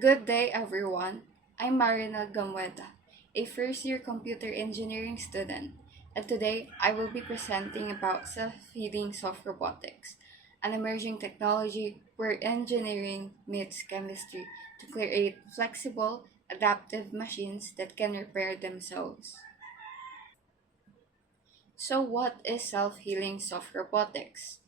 Good day, everyone. I'm Marina Gamueta, a first-year computer engineering student, and today I will be presenting about self-healing soft robotics, an emerging technology where engineering meets chemistry to create flexible, adaptive machines that can repair themselves. So, what is self-healing soft robotics?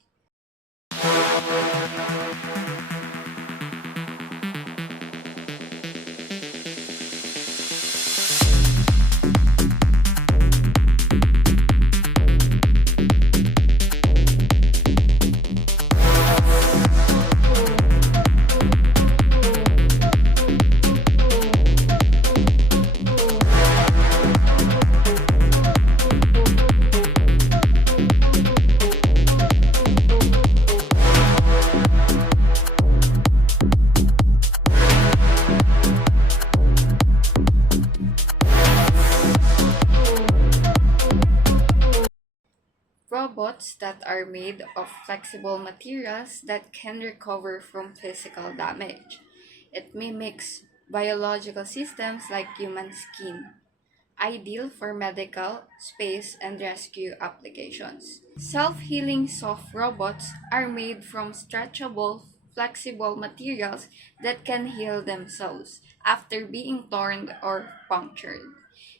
Robots that are made of flexible materials that can recover from physical damage. It mimics biological systems like human skin, ideal for medical, space, and rescue applications. Self healing soft robots are made from stretchable, flexible materials that can heal themselves after being torn or punctured.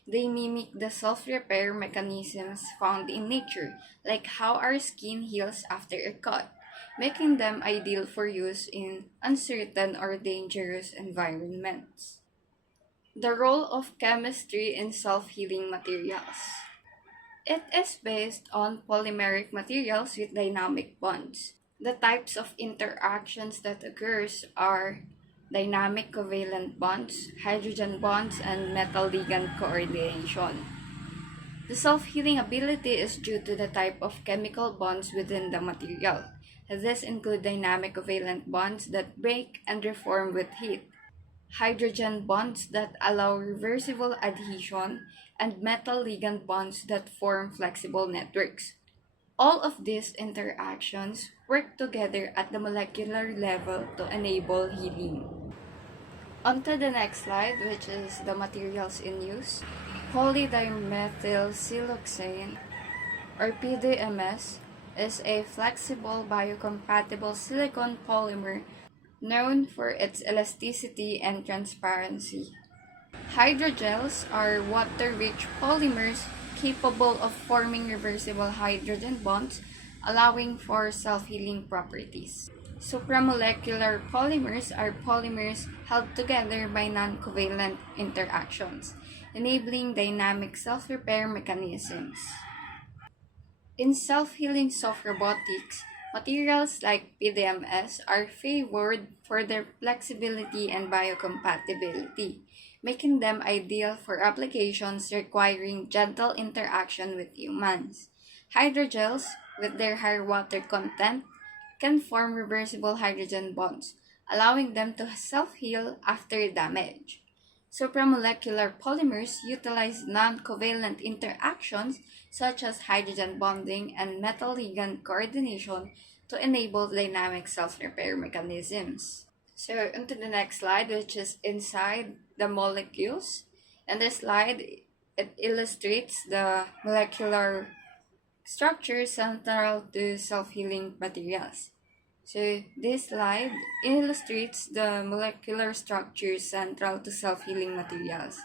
They mimic the self repair mechanisms found in nature, like how our skin heals after a cut, making them ideal for use in uncertain or dangerous environments. The role of chemistry in self healing materials. It is based on polymeric materials with dynamic bonds. The types of interactions that occurs are dynamic covalent bonds, hydrogen bonds, and metal ligand coordination. The self-healing ability is due to the type of chemical bonds within the material. These include dynamic covalent bonds that break and reform with heat, hydrogen bonds that allow reversible adhesion, and metal ligand bonds that form flexible networks. All of these interactions work together at the molecular level to enable healing. On to the next slide, which is the materials in use. Polydimethylsiloxane, or PDMS, is a flexible biocompatible silicon polymer known for its elasticity and transparency. Hydrogels are water-rich polymers capable of forming reversible hydrogen bonds, allowing for self-healing properties. Supramolecular polymers are polymers held together by non-covalent interactions, enabling dynamic self-repair mechanisms. In self-healing soft robotics, materials like PDMS are favored for their flexibility and biocompatibility, making them ideal for applications requiring gentle interaction with humans. Hydrogels, with their higher water content, can form reversible hydrogen bonds, allowing them to self-heal after damage. Supramolecular polymers utilize non-covalent interactions such as hydrogen bonding and metal ligand coordination to enable dynamic self-repair mechanisms. So, onto the next slide, which is inside the molecules. In this slide, it illustrates the molecular structure central to self-healing materials. So this slide illustrates the molecular structure central to self-healing materials.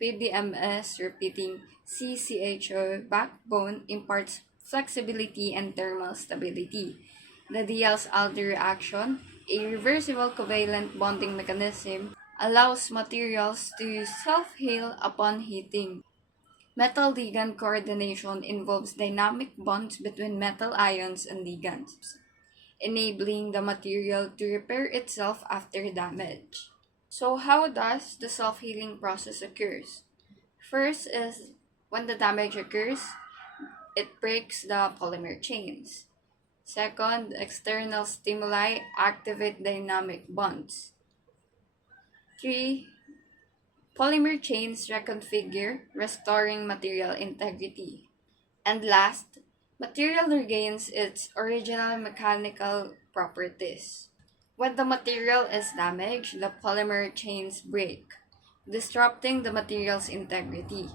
PDMS repeating CCHO backbone imparts flexibility and thermal stability. The Diels-Alder reaction, a reversible covalent bonding mechanism, allows materials to self-heal upon heating. Metal ligand coordination involves dynamic bonds between metal ions and ligands, enabling the material to repair itself after damage. So how does the self-healing process occurs? First is when the damage occurs, it breaks the polymer chains. Second, external stimuli activate dynamic bonds. 3. Polymer chains reconfigure, restoring material integrity. And last, material regains its original mechanical properties. When the material is damaged, the polymer chains break, disrupting the material's integrity.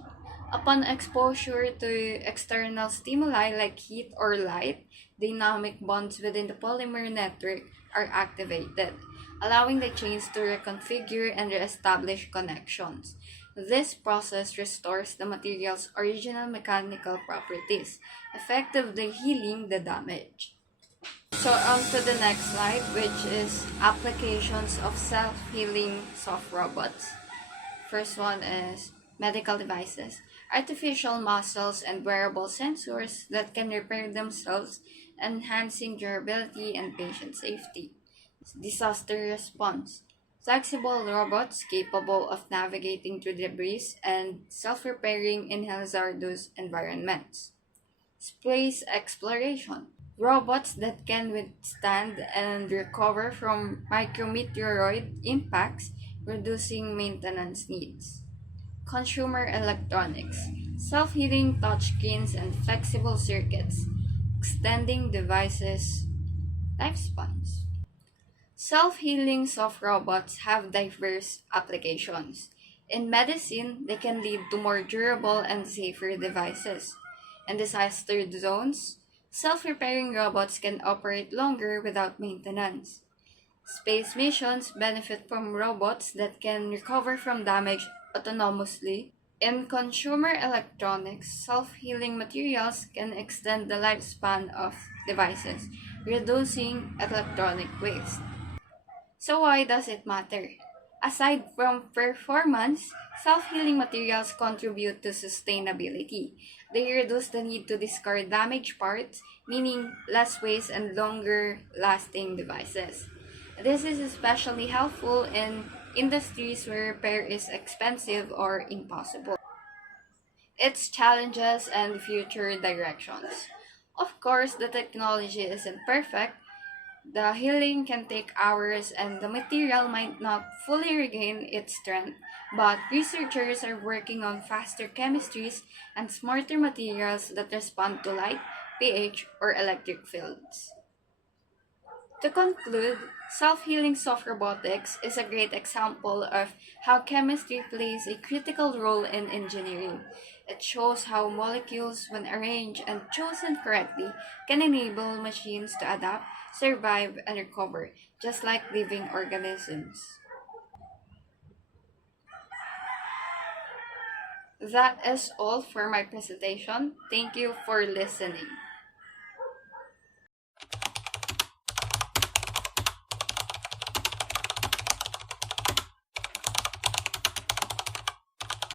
Upon exposure to external stimuli like heat or light, dynamic bonds within the polymer network are activated, allowing the chains to reconfigure and reestablish connections. This process restores the material's original mechanical properties, effectively healing the damage. So on to the next slide, which is applications of self-healing soft robots. First one is medical devices, artificial muscles and wearable sensors that can repair themselves, enhancing durability and patient safety. Disaster response, flexible robots capable of navigating through debris and self-repairing in hazardous environments. Space exploration, robots that can withstand and recover from micrometeoroid impacts, reducing maintenance needs. Consumer electronics, self-heating touchscreens and flexible circuits, extending devices' lifespans. Self-healing soft robots have diverse applications. In medicine, they can lead to more durable and safer devices. In disaster zones, self-repairing robots can operate longer without maintenance. Space missions benefit from robots that can recover from damage autonomously. In consumer electronics, self-healing materials can extend the lifespan of devices, reducing electronic waste. So why does it matter? Aside from performance, self-healing materials contribute to sustainability. They reduce the need to discard damaged parts, meaning less waste and longer lasting devices. This is especially helpful in industries where repair is expensive or impossible. Its challenges and future directions. Of course, the technology isn't perfect. The healing can take hours and the material might not fully regain its strength, but researchers are working on faster chemistries and smarter materials that respond to light, pH, or electric fields. To conclude, self-healing soft robotics is a great example of how chemistry plays a critical role in engineering. It shows how molecules, when arranged and chosen correctly, can enable machines to adapt, survive, and recover, just like living organisms. That is all for my presentation. Thank you for listening.